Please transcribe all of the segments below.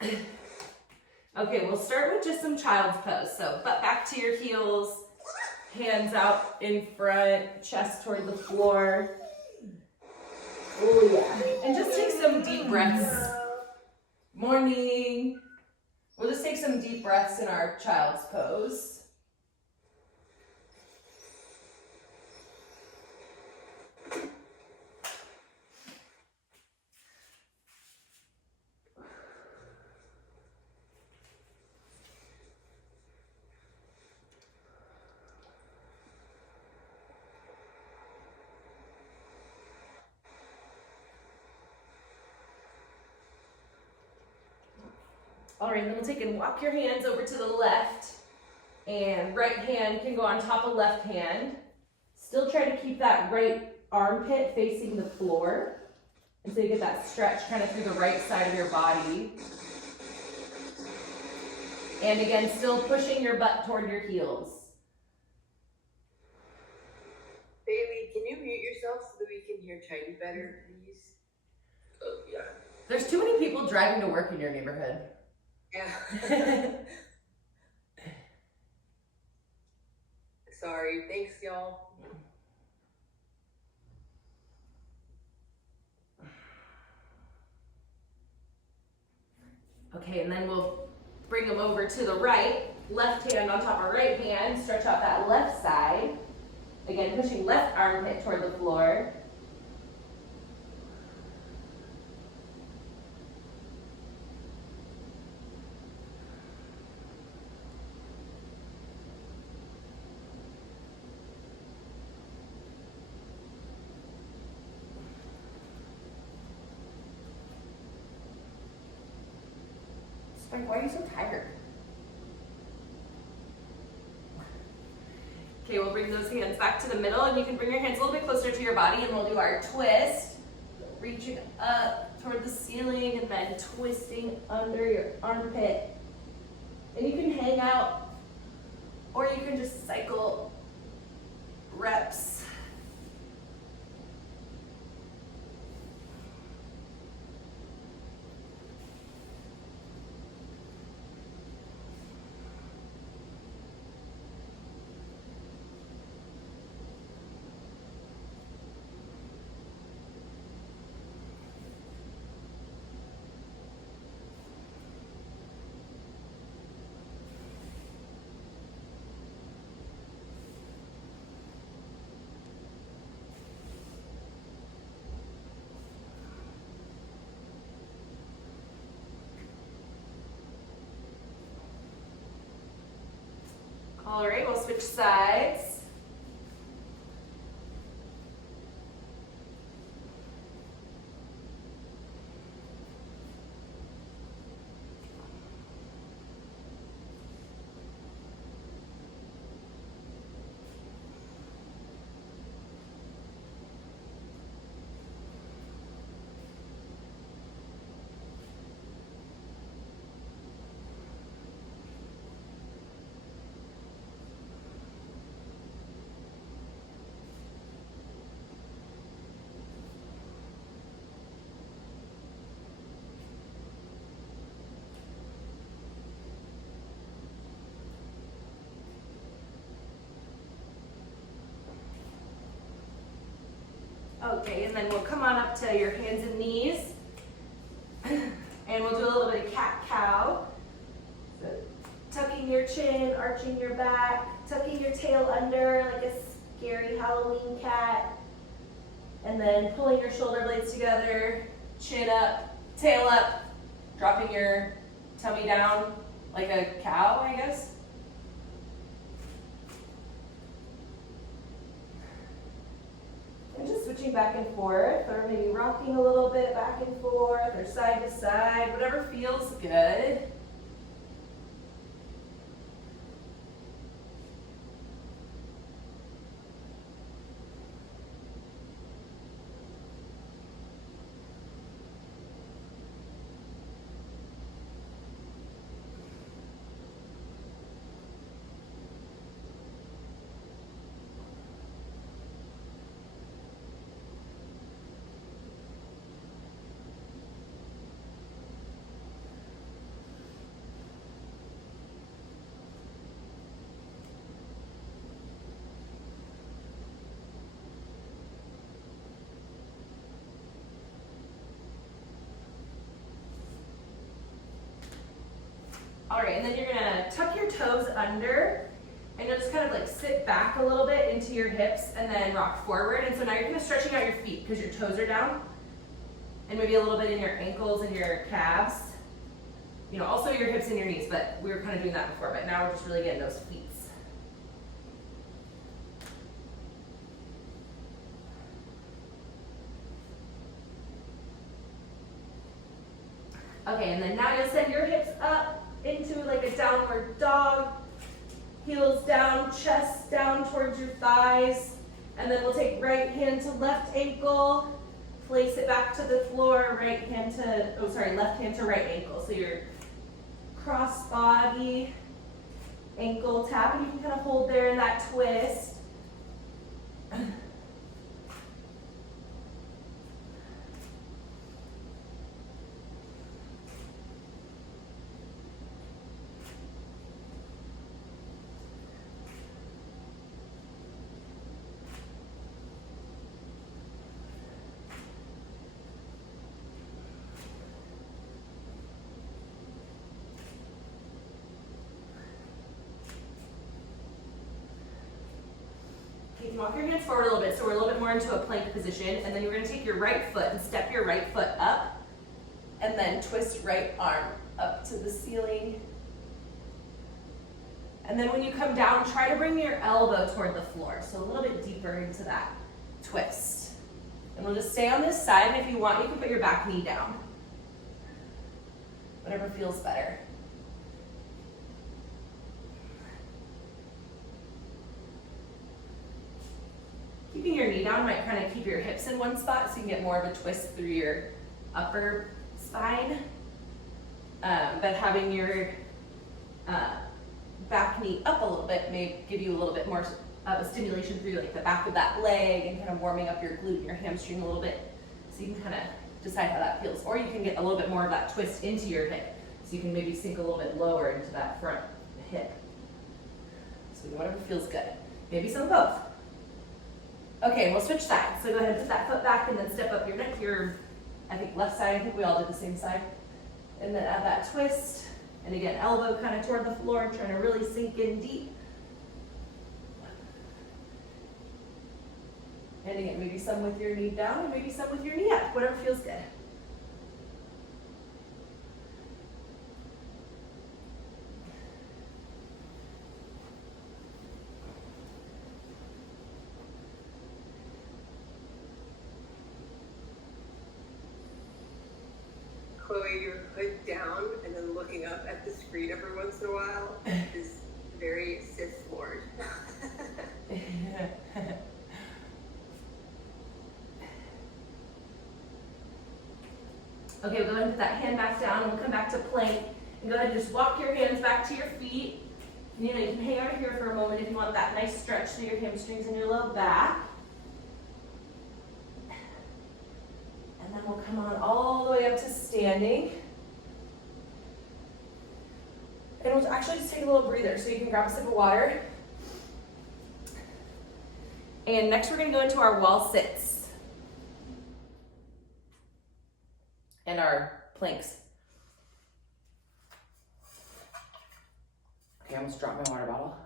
Okay, we'll start with just some child's pose. So butt back to your heels, hands out in front, chest toward the floor. Oh yeah. And just take some deep breaths. Morning. We'll just take some deep breaths in our child's pose. All right, then we'll take and walk your hands over to the left, and right hand can go on top of left hand. Still try to keep that right armpit facing the floor, and so you get that stretch kind of through the right side of your body. And again, still pushing your butt toward your heels. Bailey, can you mute yourself so that we can hear Chardy better, please? Oh, yeah. There's too many people driving to work in your neighborhood. Yeah. Sorry. Thanks, y'all. Okay, and then we'll bring them over to the right. Left hand on top of right hand. Stretch out that left side. Again, pushing left armpit toward the floor. Spike, why are you so tired? Okay, we'll bring those hands back to the middle, and you can bring your hands a little bit closer to your body, and we'll do our twist. Reaching up toward the ceiling and then twisting under your armpit. And you can hang out, or you can just cycle reps. All right, we'll switch sides. Okay, and then we'll come on up to your hands and knees. And we'll do a little bit of cat-cow. So, tucking your chin, arching your back, tucking your tail under like a scary Halloween cat. And then pulling your shoulder blades together, chin up, tail up, dropping your tummy down like a cow, I guess. And just switching back and forth, or maybe rocking a little bit back and forth, or side to side, whatever feels good. All right, and then you're gonna tuck your toes under, and you'll just kind of like sit back a little bit into your hips and then rock forward. And so now you're kind of stretching out your feet because your toes are down, and maybe a little bit in your ankles and your calves. You know, also your hips and your knees, but we were kind of doing that before, but now we're just really getting those feet. Okay, and then now you'll send your hips up into like a downward dog, heels down, chest down towards your thighs, and then we'll take right hand to left ankle, place it back to the floor, left hand to right ankle. So your cross body, ankle tap, and you can kind of hold there in that twist. You can walk your hands forward a little bit, so we're a little bit more into a plank position, and then you're going to take your right foot and step your right foot up, and then twist right arm up to the ceiling. And then when you come down, try to bring your elbow toward the floor, so a little bit deeper into that twist. And we'll just stay on this side, and if you want, you can put your back knee down. Whatever feels better. Keeping your knee down might kind of keep your hips in one spot so you can get more of a twist through your upper spine. But having your back knee up a little bit may give you a little bit more of a stimulation through like the back of that leg and kind of warming up your glute and your hamstring a little bit. So you can kind of decide how that feels. Or you can get a little bit more of that twist into your hip. So you can maybe sink a little bit lower into that front hip. So whatever feels good. Maybe some of both. Okay, we'll switch sides. So go ahead and put that foot back and then step up your neck. I think left side, I think we all did the same side. And then add that twist. And again, elbow kind of toward the floor, trying to really sink in deep. And again, maybe some with your knee down and maybe some with your knee up, whatever feels good. Chloe, your hood down and then looking up at the screen every once in a while is very Sith Lord. Okay, we'll go ahead and put that hand back down and we'll come back to plank. And go ahead and just walk your hands back to your feet. And, you can hang out here for a moment if you want that nice stretch through your hamstrings and your low back. And then we'll come on all the way up to standing. And we'll actually just take a little breather so you can grab a sip of water. And next we're going to go into our wall sits and our planks. Okay, I almost dropped my water bottle.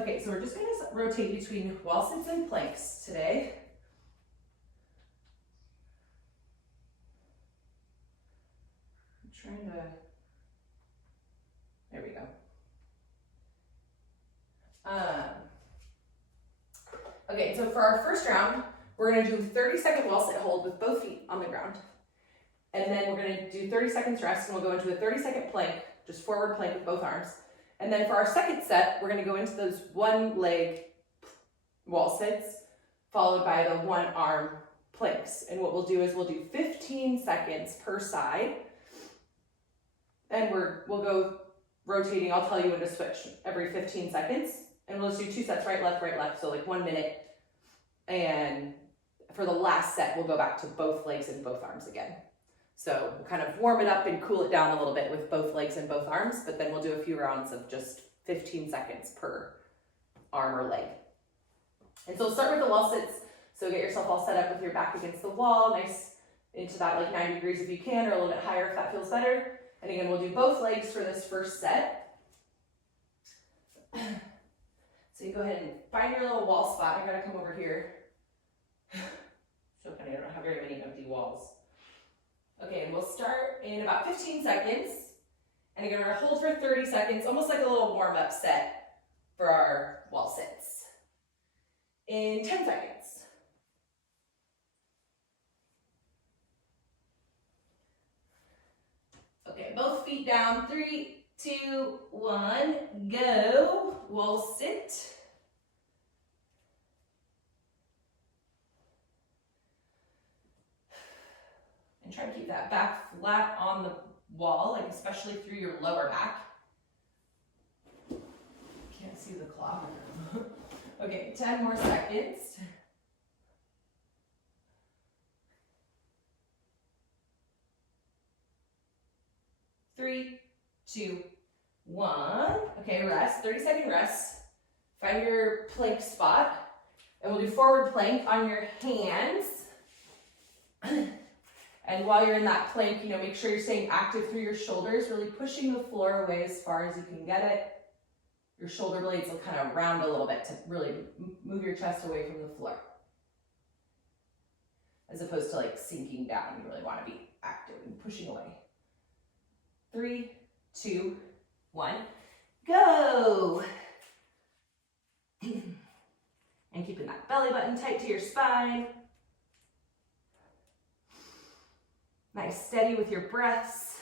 Okay, so we're just going to rotate between wall sits and planks today. I'm trying to, there we go. Okay, so for our first round, we're going to do 30-second wall sit hold with both feet on the ground. And then we're going to do 30 seconds rest, and we'll go into a 30-second plank, just forward plank with both arms. And then for our second set, we're going to go into those one leg wall sits, followed by the one arm planks. And what we'll do is we'll do 15 seconds per side. And we'll go rotating. I'll tell you when to switch every 15 seconds. And we'll just do 2 sets, right, left. So like 1 minute. And for the last set, we'll go back to both legs and both arms again. So we'll kind of warm it up and cool it down a little bit with both legs and both arms, but then we'll do a few rounds of just 15 seconds per arm or leg. And so we'll start with the wall sits. So get yourself all set up with your back against the wall, nice into that like 90 degrees if you can, or a little bit higher if that feels better. And again, we'll do both legs for this first set. So you go ahead and find your little wall spot. I'm gonna come over here. So funny, I don't have very many empty walls. Okay, and we'll start in about 15 seconds. And again, we're gonna hold for 30 seconds, almost like a little warm-up set for our wall sits. In 10 seconds. Okay, both feet down. 3, 2, 1, go. Wall sit. And try to keep that back flat on the wall, like especially through your lower back. Can't see the clock. Okay, 10 more seconds. Three, 2, 1. Okay, rest, 30-second rest. Find your plank spot. And we'll do forward plank on your hands. And while you're in that plank, make sure you're staying active through your shoulders, really pushing the floor away as far as you can get it. Your shoulder blades will kind of round a little bit to really move your chest away from the floor. As opposed to like sinking down, you really want to be active and pushing away. 3, 2, 1, go! And keeping that belly button tight to your spine. Nice, steady with your breaths.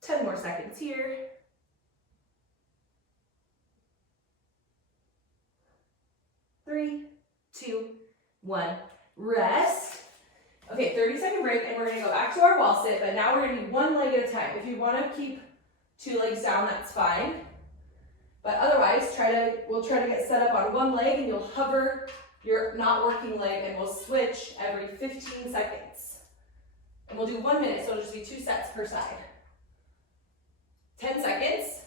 Ten more seconds here. 3, 2, 1, rest. Okay, 30-second break, and we're gonna go back to our wall sit, but now we're gonna do one leg at a time. If you wanna keep 2 legs down, that's fine. But otherwise, we'll try to get set up on one leg, and you'll hover your not working leg, and we'll switch every 15 seconds. And we'll do 1 minute, so it'll just be 2 sets per side. 10 seconds.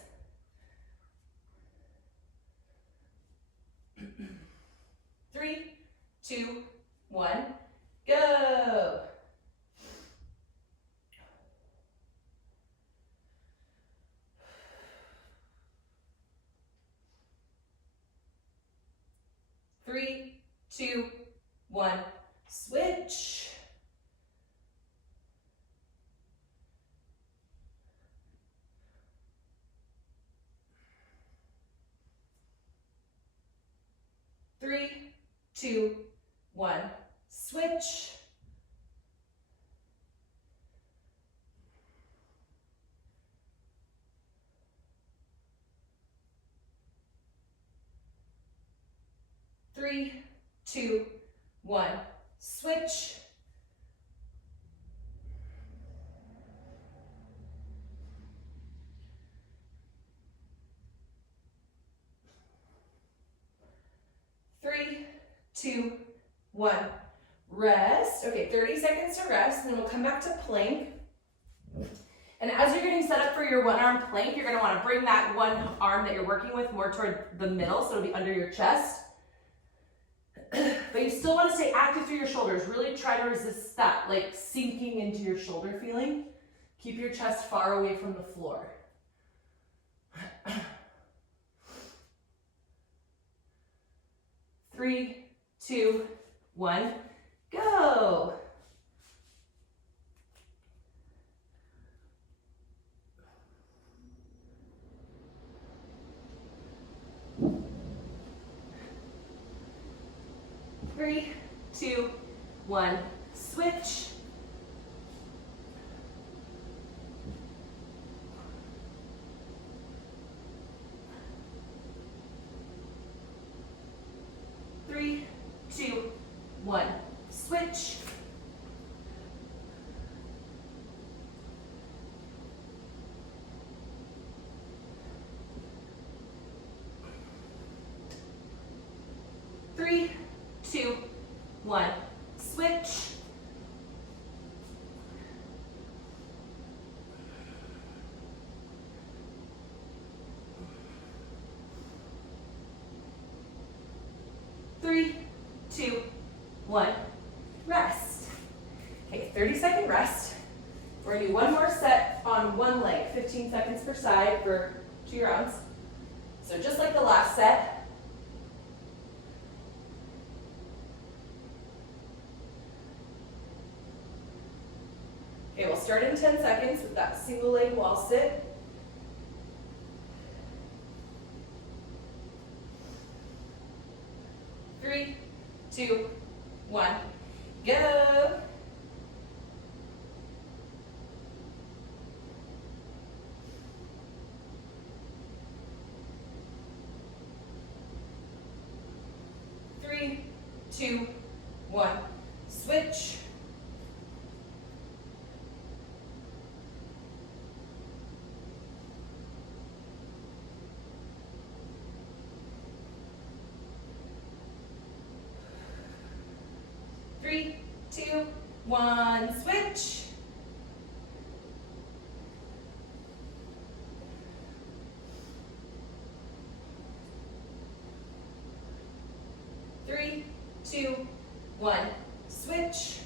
3, 2, 1, go. Three, 2, 1, switch. Three, 2, 1, switch. Three, 2, 1, switch. Three, 2, 1, rest. Okay, 30 seconds to rest, and then we'll come back to plank. And as you're getting set up for your one-arm plank, you're gonna wanna bring that one arm that you're working with more toward the middle, so it'll be under your chest. But you still wanna stay active through your shoulders. Really try to resist that, like sinking into your shoulder feeling. Keep your chest far away from the floor. 3, 2, 1, go. Three, 2, 1, switch. Three, 2, 1, switch. Three, 2, 1, switch. 3, 2, 1, rest. Okay, 30-second rest. We're gonna do one more set on one leg, 15 seconds per side for 2 rounds. So just like the last set. Okay, we'll start in 10 seconds with that single leg wall sit. Three, 2, 1, go. Three, 2, 1, switch. Three, 2, 1, switch. Three, 2, 1, switch.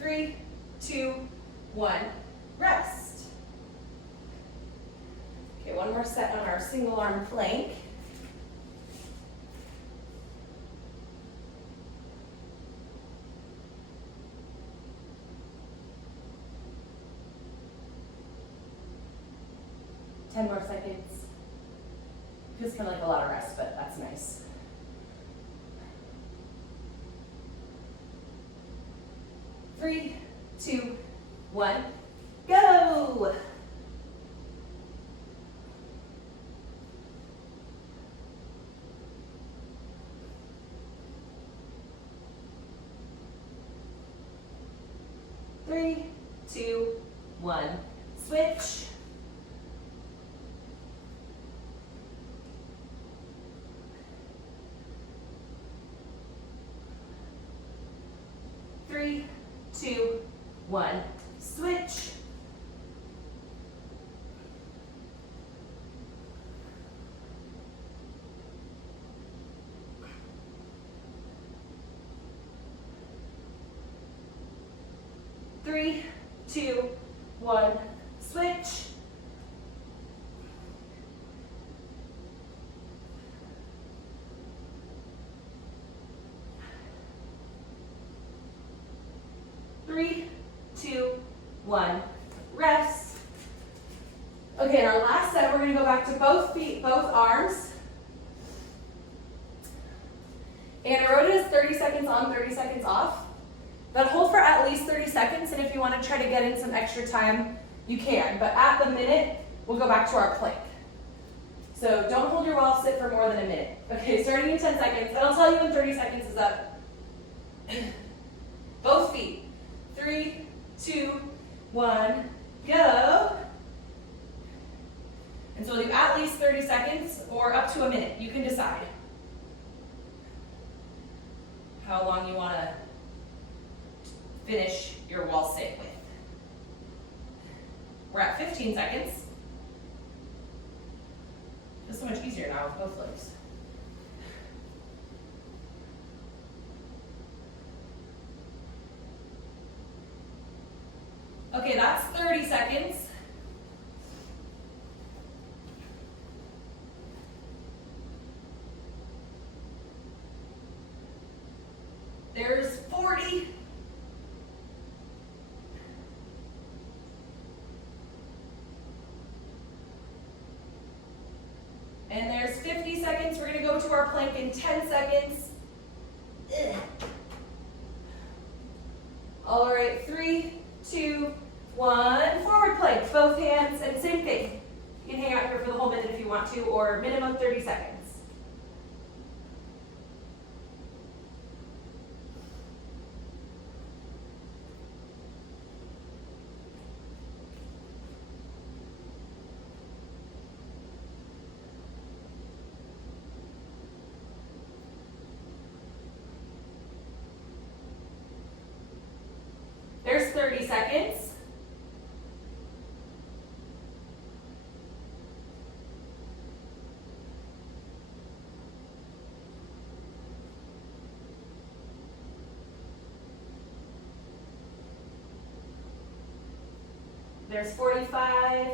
Three, 2, 1, rest. Okay, one more set on our single arm plank. Ten more seconds. Feels kind of like a lot of rest, but that's nice. Three, 2, 1, go! Three, 2, 1, switch. Three, 2, 1, switch. Three, 2, 1, switch. Three, 2, 1, rest. Okay, in our last set, we're gonna go back to both feet, both arms. And I wrote it as 30 seconds on, 30 seconds off. But hold for at least 30 seconds, and if you want to try to get in some extra time, you can. But at the minute, we'll go back to our plank. So don't hold your wall sit for more than a minute. Okay, starting in 10 seconds, and I'll tell you when 30 seconds is up. Both feet. 3, 2, 1, go. And so we'll do at least 30 seconds or up to a minute. You can decide how long you want to finish your wall sit with. We're at 15 seconds. It's so much easier now with both legs. Okay, that's 30 seconds. There's 40. And there's 50 seconds. We're gonna go to our plank in 10 seconds. Ugh. All right, 3, 2, 1, forward plank, both hands, and same thing. You can hang out here for the whole minute if you want to, or minimum 30 seconds. There's 30 seconds. There's 45.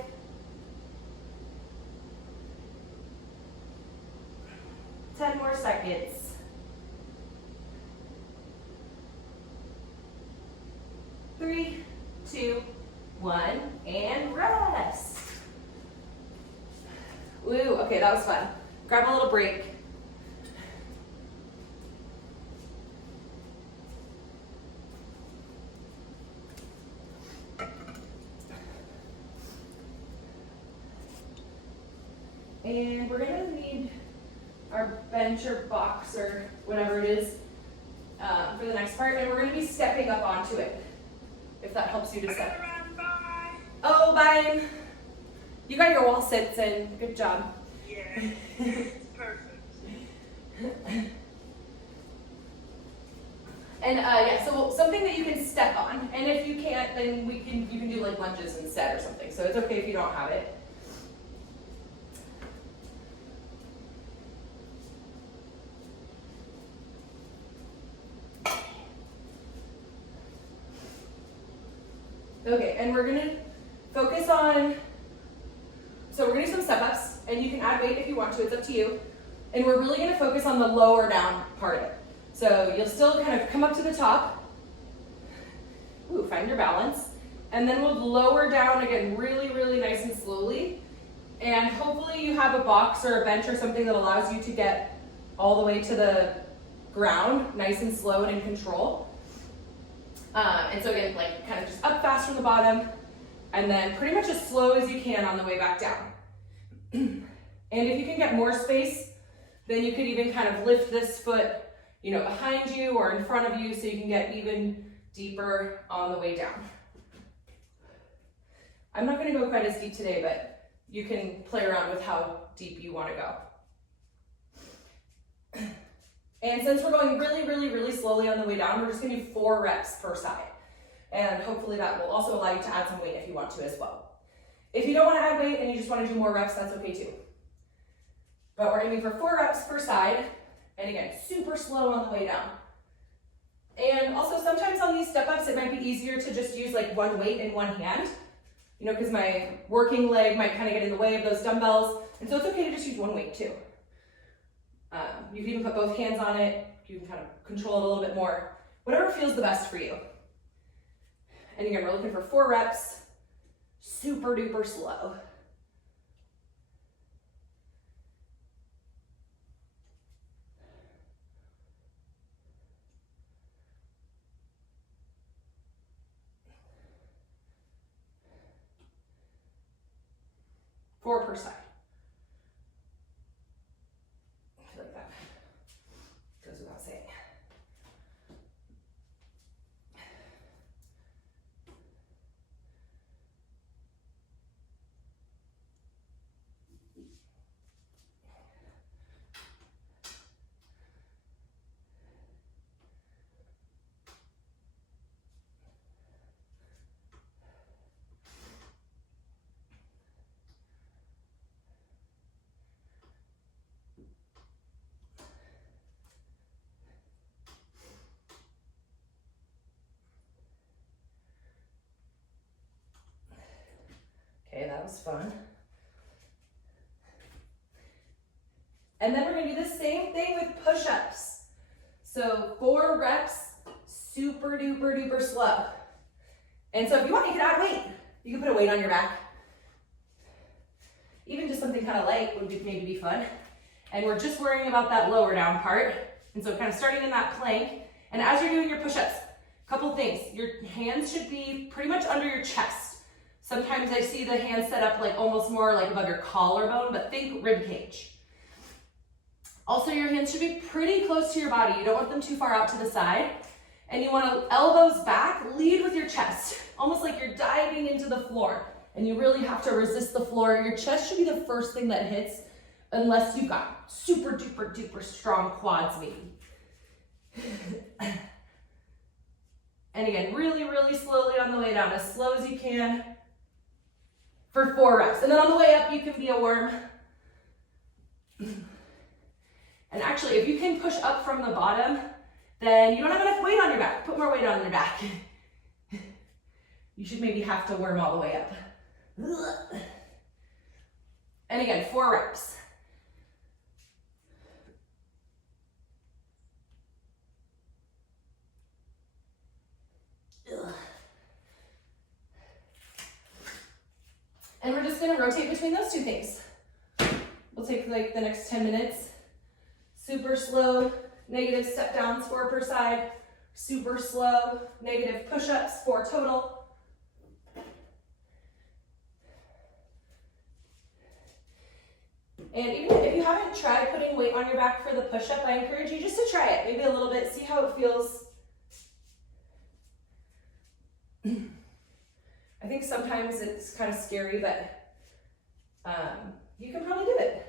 Ten more seconds. 3, 2, 1, and rest. Woo, okay, that was fun. Grab a little break. And we're gonna need our bench or box or whatever it is for the next part, and we're gonna be stepping up onto it, if that helps you to step. Bye. Oh, bye. You got your wall sits in. Good job. Yeah, it's perfect. And yeah, so something that you can step on, and if you can't, then you can do like lunges instead or something. So it's okay if you don't have it. Okay, and we're gonna focus on, so we're gonna do some step-ups, and you can add weight if you want to, it's up to you. And we're really gonna focus on the lower down part of it. So you'll still kind of come up to the top. Ooh, find your balance. And then we'll lower down again really, really nice and slowly. And hopefully you have a box or a bench or something that allows you to get all the way to the ground, nice and slow and in control. And so again, like kind of just up fast from the bottom, and then pretty much as slow as you can on the way back down. And if you can get more space, then you could even kind of lift this foot, you know, behind you or in front of you so you can get even deeper on the way down. I'm not gonna go quite as deep today, but you can play around with how deep you wanna go. And since we're going really, really, really slowly on the way down, we're just gonna do 4 reps per side. And hopefully that will also allow you to add some weight if you want to as well. If you don't wanna add weight and you just wanna do more reps, that's okay too. But we're aiming for 4 reps per side. And again, super slow on the way down. And also sometimes on these step-ups, it might be easier to just use like one weight in one hand, you know, because my working leg might kind of get in the way of those dumbbells. And so it's okay to just use one weight too. You can even put both hands on it. You can kind of control it a little bit more, whatever feels the best for you. And again, we're looking for 4 reps, super duper slow. Four per side. I feel like that goes without saying. Okay, that was fun. And then we're gonna do the same thing with push-ups. So 4 reps, super duper duper slow. And so if you want, you can add weight. You can put a weight on your back. Even just something kind of light would maybe be fun. And we're just worrying about that lower down part. And so kind of starting in that plank. And as you're doing your push-ups, a couple things. Your hands should be pretty much under your chest. Sometimes I see the hands set up like almost more like above your collarbone, but think rib cage. Also, your hands should be pretty close to your body. You don't want them too far out to the side. And you want to elbows back, lead with your chest, almost like you're diving into the floor. And you really have to resist the floor. Your chest should be the first thing that hits, unless you've got super duper duper strong quads maybe. And again, really, really slowly on the way down, as slow as you can for 4 reps. And then on the way up, you can be a worm. And actually, if you can push up from the bottom, then you don't have enough weight on your back. Put more weight on your back. You should maybe have to worm all the way up. And again, 4 reps. And we're just gonna rotate between those 2 things. We'll take like the next 10 minutes. Super slow, negative step downs, 4 per side. Super slow, negative push-ups, 4 total. And even if you haven't tried putting weight on your back for the push-up, I encourage you just to try it, maybe a little bit, see how it feels. I think sometimes it's kind of scary, but you can probably do it.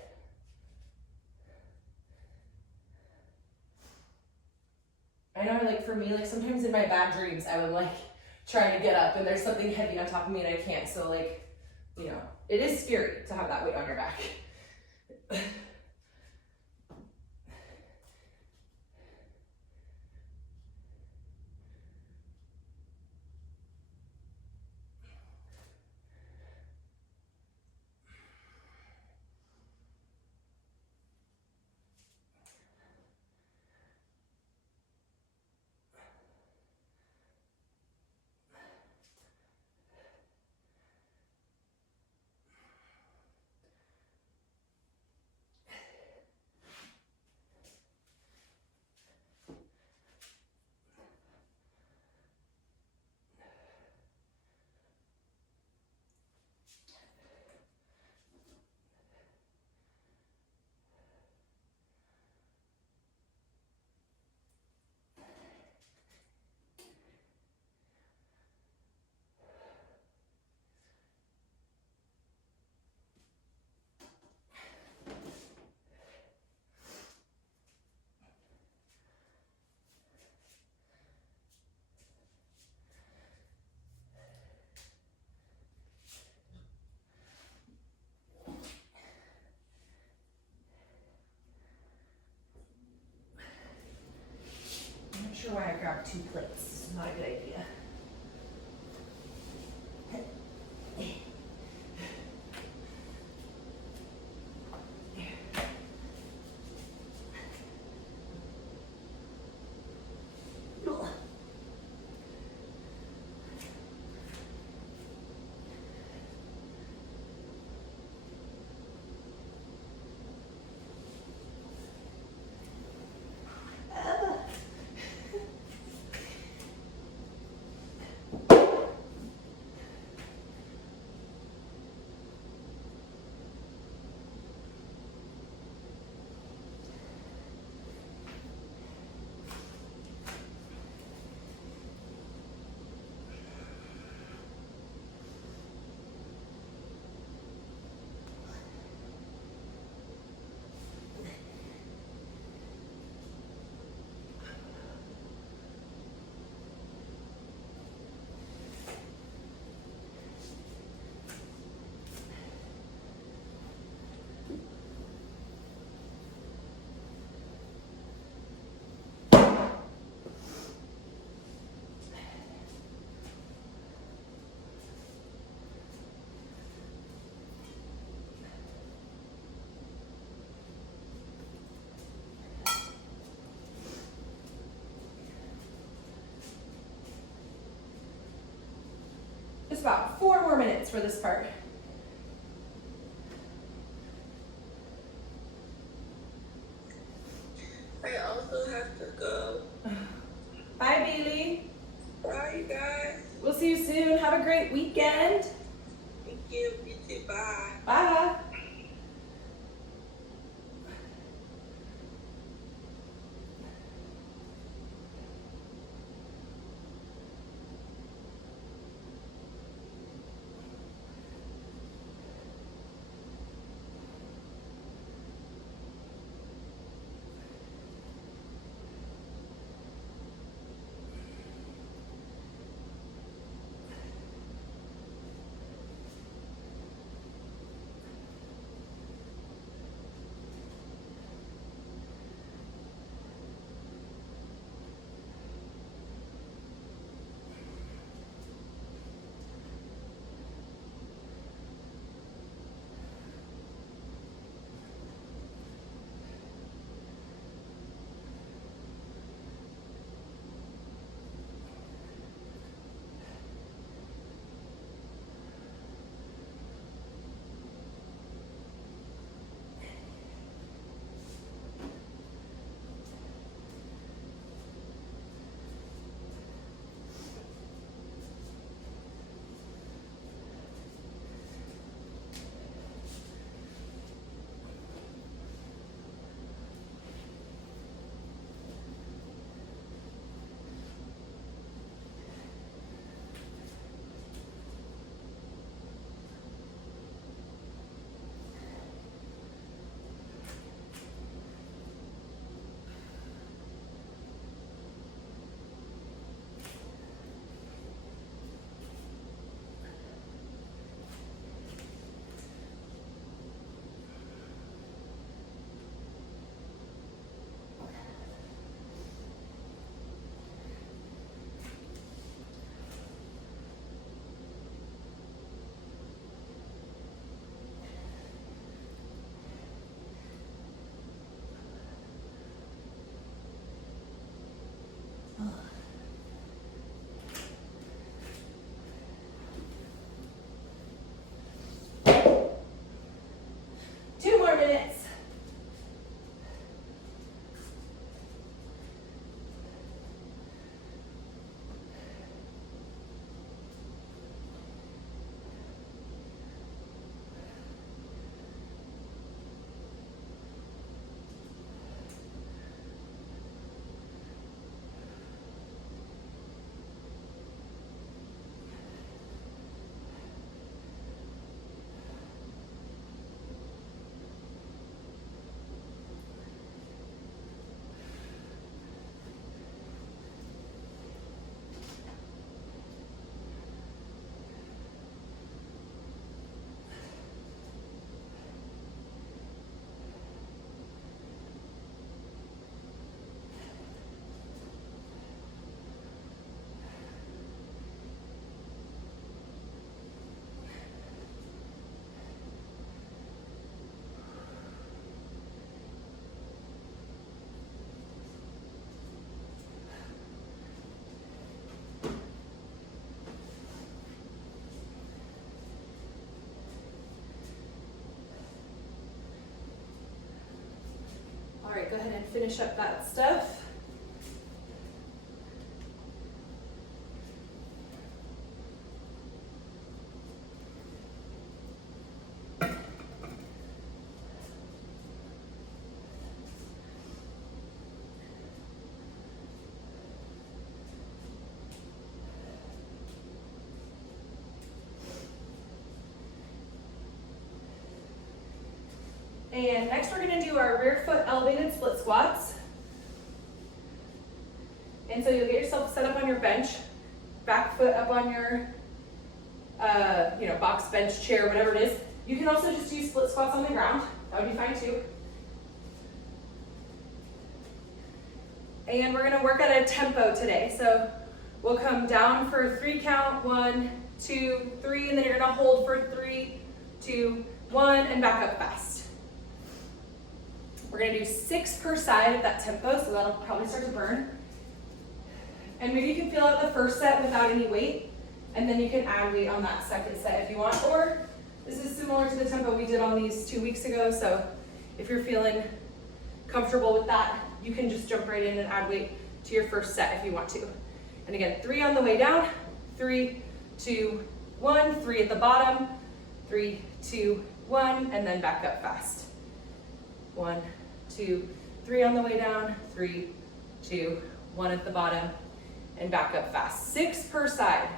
I know, like for me, like sometimes in my bad dreams, I would like try to get up and there's something heavy on top of me and I can't. So like, you know, it is scary to have that weight on your back. I'm not sure why I grabbed 2 plates. It's not a good idea. Just about 4 more minutes for this part. I also have to go. Bye, Bailey. Bye, you guys. We'll see you soon. Have a great weekend. Thank you. You too. Bye. Bye. All right, go ahead and finish up that stuff. And next we're going to do our rear foot elevated split squats. And so you'll get yourself set up on your bench, back foot up on your box, bench, chair, whatever it is. You can also just do split squats on the ground. That would be fine too. And we're going to work at a tempo today. So we'll come down for a 3 count, 1, 2, 3, and then you're going to hold for 3, 2, 1, and back up fast. We're going to do 6 per side at that tempo, so that'll probably start to burn. And maybe you can feel out the first set without any weight, and then you can add weight on that second set if you want. Or this is similar to the tempo we did on these 2 weeks ago, so if you're feeling comfortable with that, you can just jump right in and add weight to your first set if you want to. And again, 3 on the way down, 3, 2, 1, 3 at the bottom, 3, 2, 1, and then back up fast. 1, 2, 3 on the way down, 3, 2, 1 at the bottom, and back up fast. 6 per side.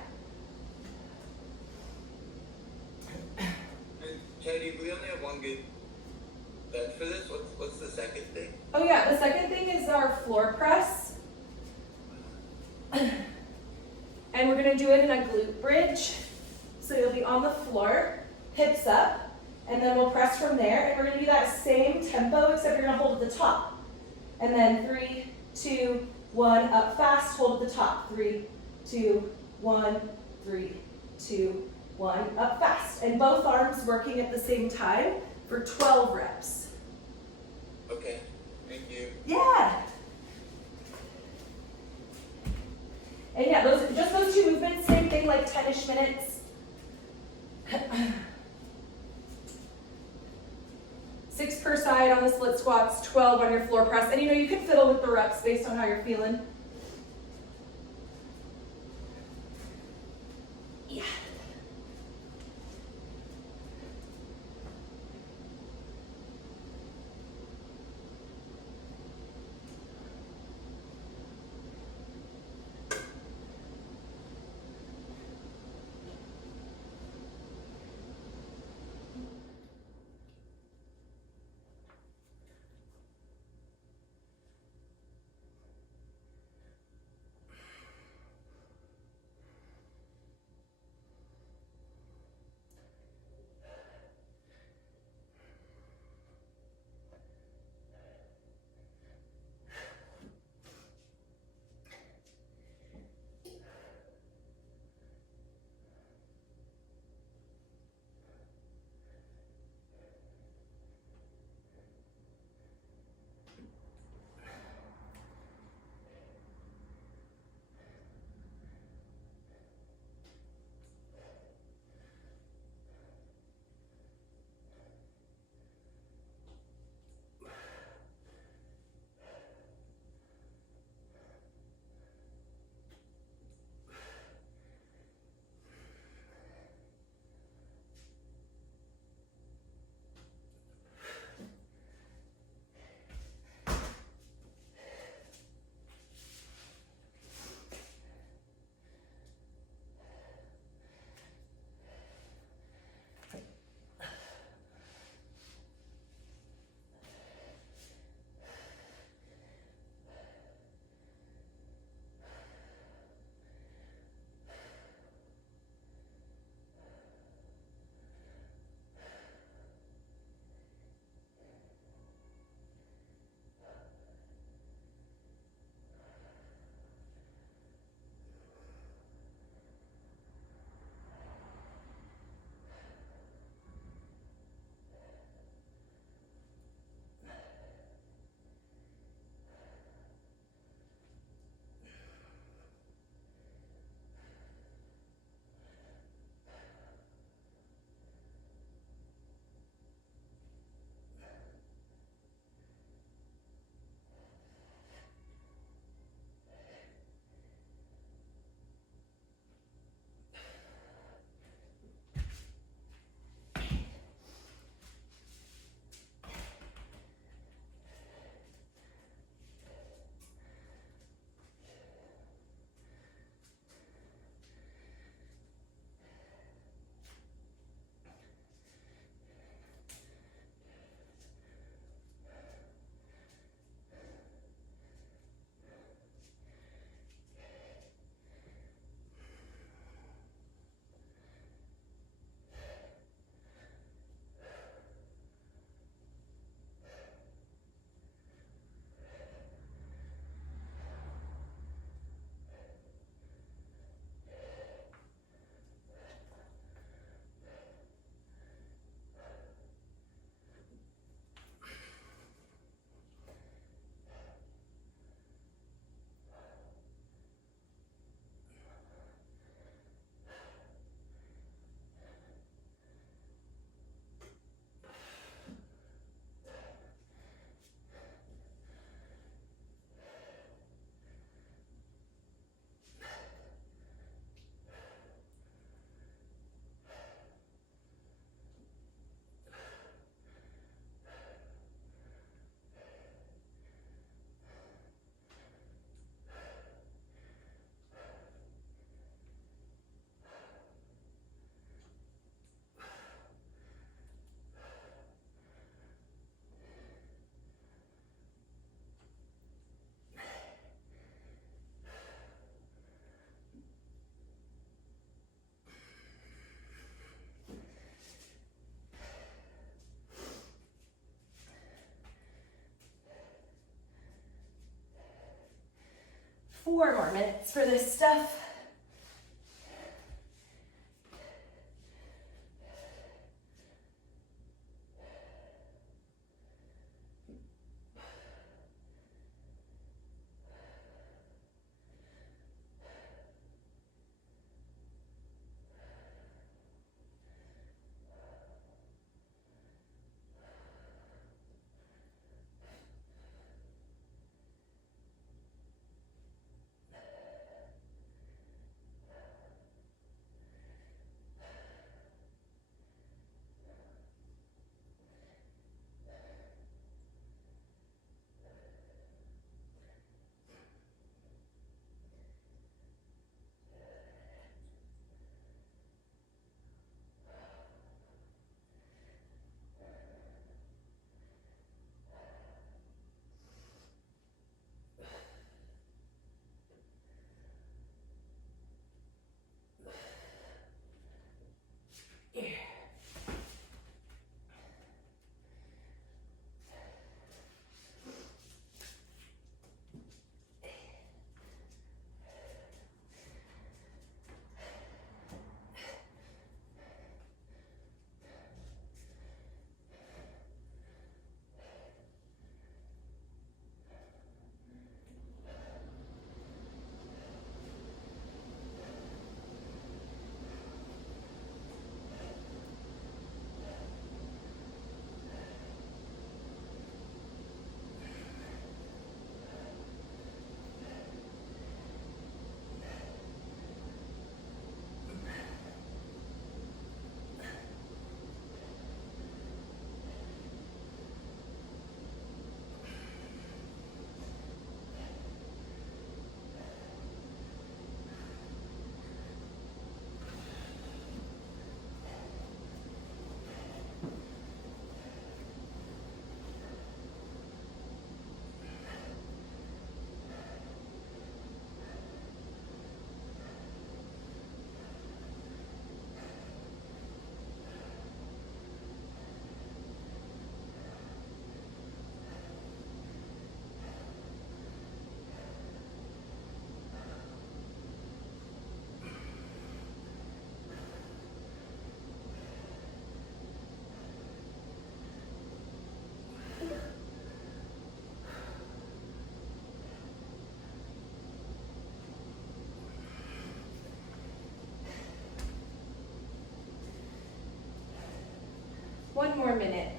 Chardy, we only have one good bench for this. What's the second thing? Oh yeah, the second thing is our floor press. And we're gonna do it in a glute bridge. So you'll be on the floor, hips up, and then we'll press from there. And we're gonna do that same tempo, except you're gonna hold at the top. And then 3, 2, 1, up fast, hold at the top. 3, 2, 1, 3, 2, 1, up fast. And both arms working at the same time for 12 reps. Okay, thank you. Yeah. And yeah, just those 2 movements, same thing, like 10-ish minutes. 6 per side on the split squats, 12 on your floor press. And you can fiddle with the reps based on how you're feeling. Yeah. 4 more minutes for this stuff. One more minute.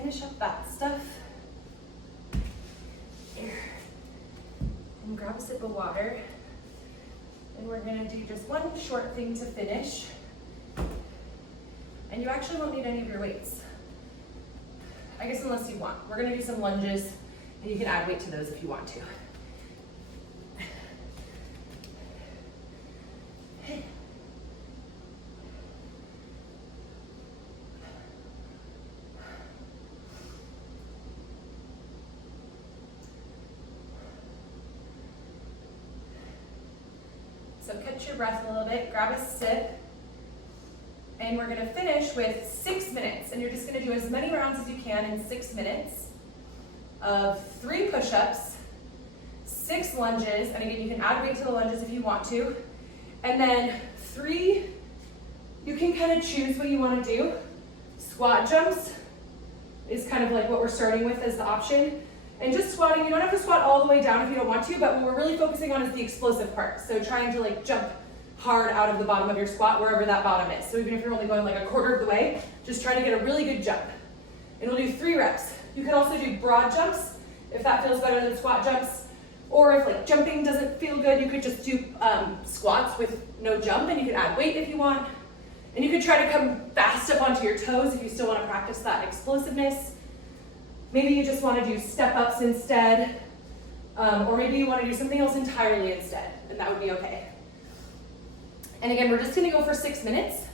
Finish up that stuff. Here. And grab a sip of water. And we're gonna do just one short thing to finish. And you actually won't need any of your weights. I guess unless you want. We're gonna do some lunges, and you can add weight to those if you want to. So catch your breath a little bit, grab a sip, and we're gonna finish with 6 minutes. And you're just gonna do as many rounds as you can in 6 minutes of 3 push-ups, 6 lunges, and again, you can add weight to the lunges if you want to. And then 3, you can kind of choose what you want to do. Squat jumps is kind of like what we're starting with as the option. And just squatting, you don't have to squat all the way down if you don't want to, but what we're really focusing on is the explosive part. So trying to like jump hard out of the bottom of your squat, wherever that bottom is. So even if you're only going like a quarter of the way, just try to get a really good jump. And we'll do 3 reps. You can also do broad jumps if that feels better than squat jumps. Or if like jumping doesn't feel good, you could just do squats with no jump, and you can add weight if you want. And you could try to come fast up onto your toes if you still want to practice that explosiveness. Maybe you just want to do step ups instead, or maybe you want to do something else entirely instead, and that would be okay. And again, we're just going to go for 6 minutes.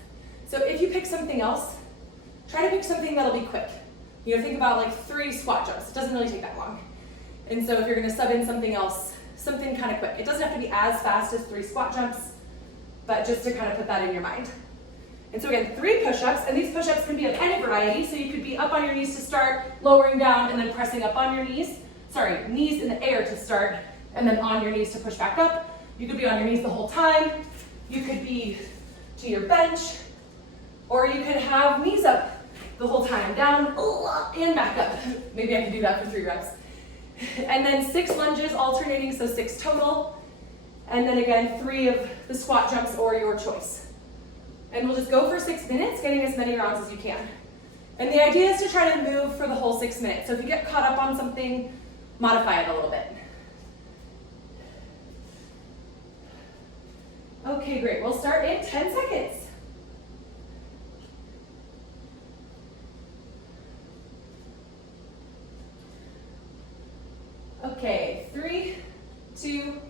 So if you pick something else, try to pick something that'll be quick. You know, think about like 3 squat jumps. It doesn't really take that long. And so if you're going to sub in something else, something kind of quick. It doesn't have to be as fast as 3 squat jumps, but just to kind of put that in your mind. And so again, 3 push-ups, and these push-ups can be of any variety. So you could be up on your knees to start, lowering down, and then pressing up on your knees. Sorry, knees in the air to start, and then on your knees to push back up. You could be on your knees the whole time. You could be to your bench, or you could have knees up the whole time, down, and back up. Maybe I could do that for 3 reps. And then 6 lunges alternating, so 6 total. And then again, 3 of the squat jumps or your choice. And we'll just go for 6 minutes, getting as many rounds as you can. And the idea is to try to move for the whole 6 minutes. So if you get caught up on something, modify it a little bit. Okay, great. We'll start in 10 seconds. Okay, 3, 2,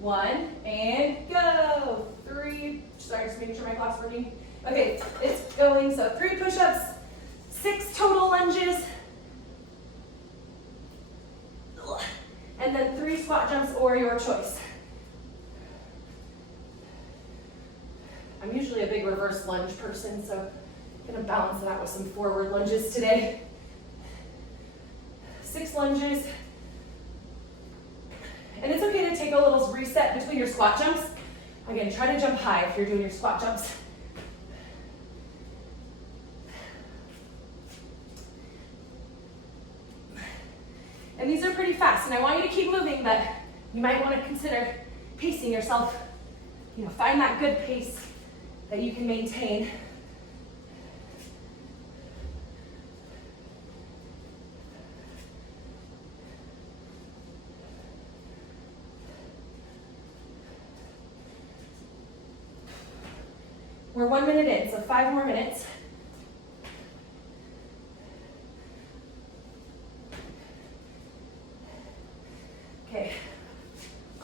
1, and go. 3, sorry, just making sure my clock's working. Okay, it's going, so 3 push-ups, 6 total lunges, and then 3 squat jumps or your choice. I'm usually a big reverse lunge person, so I'm gonna balance it out with some forward lunges today. 6 lunges. And it's okay to take a little reset between your squat jumps. Again, try to jump high if you're doing your squat jumps. And these are pretty fast, and I want you to keep moving, but you might want to consider pacing yourself. You know, find that good pace that you can maintain. We're 1 minute in, so 5 more minutes. Okay,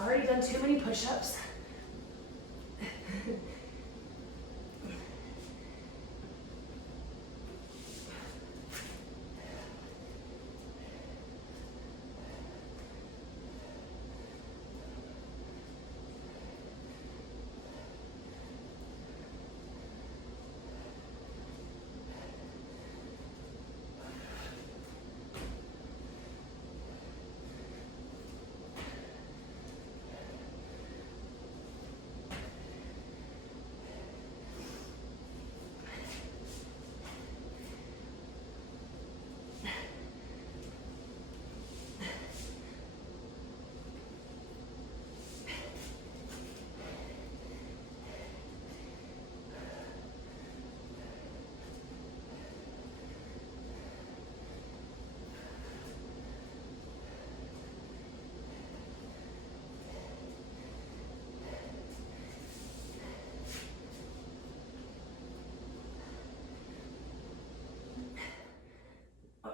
already done too many push-ups.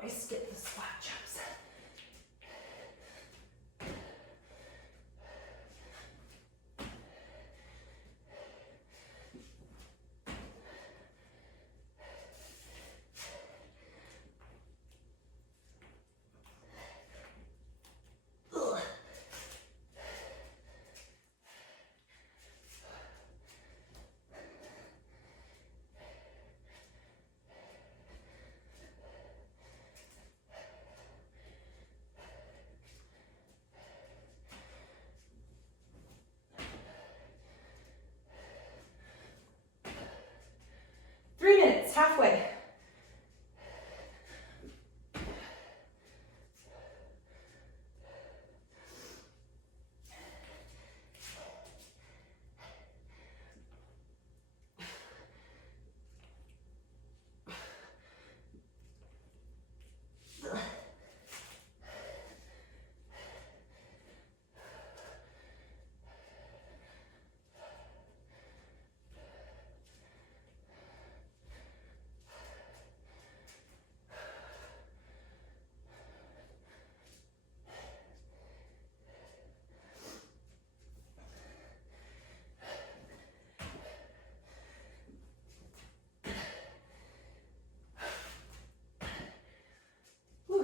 I skipped the squat jumps. halfway.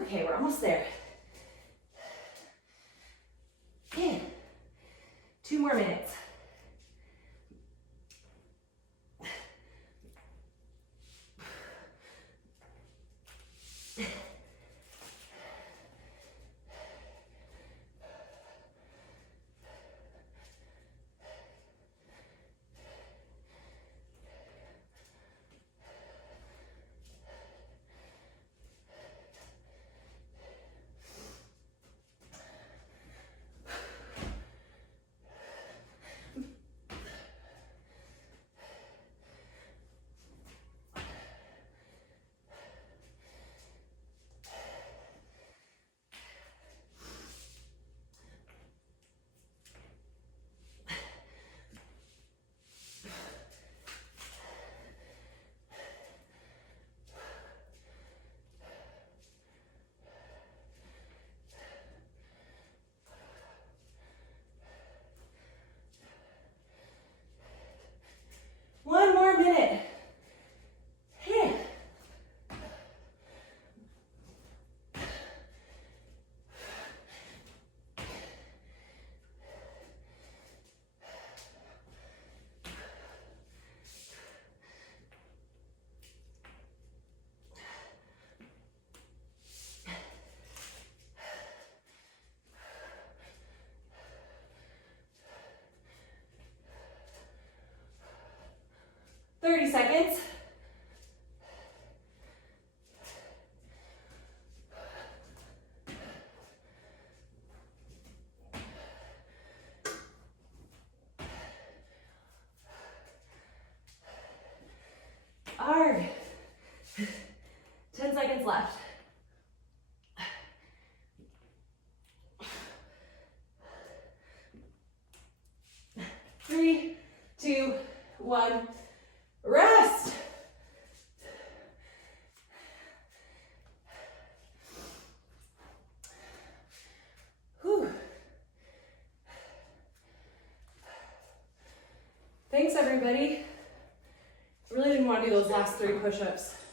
Okay, we're almost there. In. 2 more minutes. One more minute. Yeah. Thirty seconds. All right. 10 seconds left. 3, 2, 1. Rest. Whew. Thanks, everybody. I really didn't want to do those last 3 push-ups.